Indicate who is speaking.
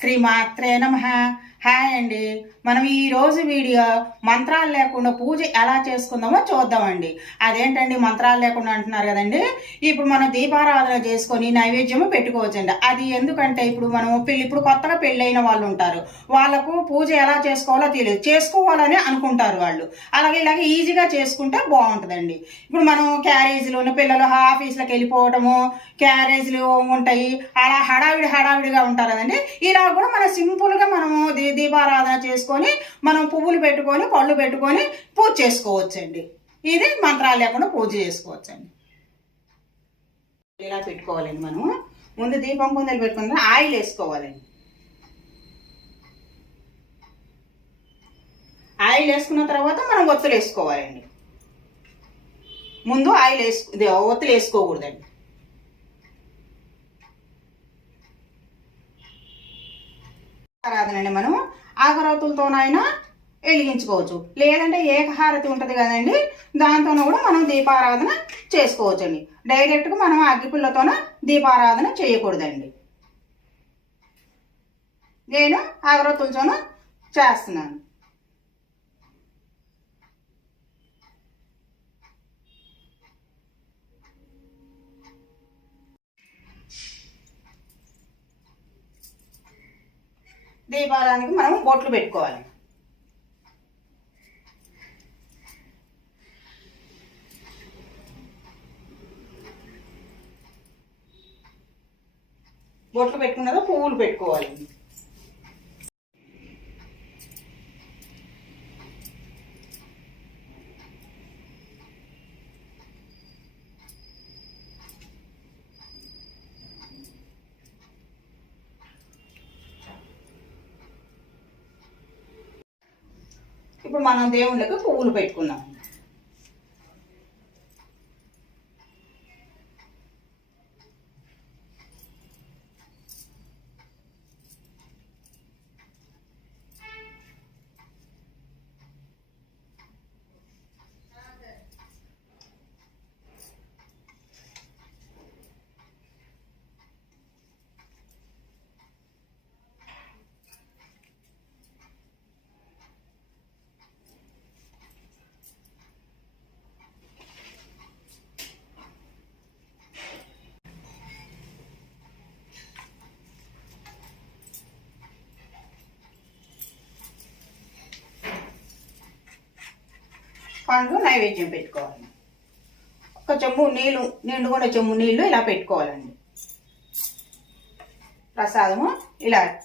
Speaker 1: శ్రీమాత్రే నమ. హాయ్ అండి. మనం ఈ రోజు వీడియో మంత్రాలు లేకుండా పూజ ఎలా చేసుకుందామో చూద్దామండి. అదేంటండి మంత్రాలు లేకుండా అంటున్నారు కదండి? ఇప్పుడు మనం దీపారాధన చేసుకొని నైవేద్యము పెట్టుకోవచ్చండి. అది ఎందుకంటే ఇప్పుడు మనం పెళ్ళి ఇప్పుడు కొత్తగా పెళ్ళైన వాళ్ళు ఉంటారు. వాళ్ళకు పూజ ఎలా చేసుకోవాలో తెలియదు. చేసుకోవాలని అనుకుంటారు వాళ్ళు. అలాగే ఇలాగే ఈజీగా చేసుకుంటే బాగుంటుందండి. ఇప్పుడు మనం క్యారేజీలు ఉన్న పిల్లలు ఆఫీస్లకు వెళ్ళిపోవటము క్యారేజీలు ఉంటాయి. అలా హడావిడి హడావిడిగా ఉంటారు కదండి. ఇలా కూడా మనం సింపుల్గా మనము దీపారాధన చేసుకొని మనం పువ్వులు పెట్టుకొని పళ్ళు పెట్టుకొని పూజ చేసుకోవచ్చండి. ఇది మంత్రాలు లేకుండా పూజ చేసుకోవచ్చండి. ఇలా పెట్టుకోవాలండి మనం ముందు దీపం కుందలు పెట్టుకున్న ఆయిల్ వేసుకోవాలండి. ఆయిల్ వేసుకున్న తర్వాత మనం ఒత్తులు వేసుకోవాలండి. ముందు ఆయిల్ వేసుకు ఒత్తులు వేసుకోకూడదండి. ఆరాధనండి మనం ఆగరవతులతోనైనా వెలిగించుకోవచ్చు. లేదంటే ఏకహారతి ఉంటుంది కదండి దాంతోనూ కూడా మనం దీపారాధన చేసుకోవచ్చు అండి డైరెక్ట్గా మనం అగ్గిపుల్లతోన దీపారాధన చేయకూడదండి. నేను అగరత్తులతోనూ చేస్తున్నాను. దీపారానికి మనం బొట్లు పెట్టుకోవాలి. బొట్లు పెట్టుకున్నాక పువ్వులు పెట్టుకోవాలి. ఇప్పుడు మనం దేవుళ్ళకి పువ్వులు పెట్టుకుందాం. పండ్లు నైవేద్యం పెట్టుకోవాలి. ఒక చెమ్ము నీళ్ళు నిండుకున్న చెమ్ము నీళ్ళు ఇలా పెట్టుకోవాలండి. ప్రసాదము ఇలా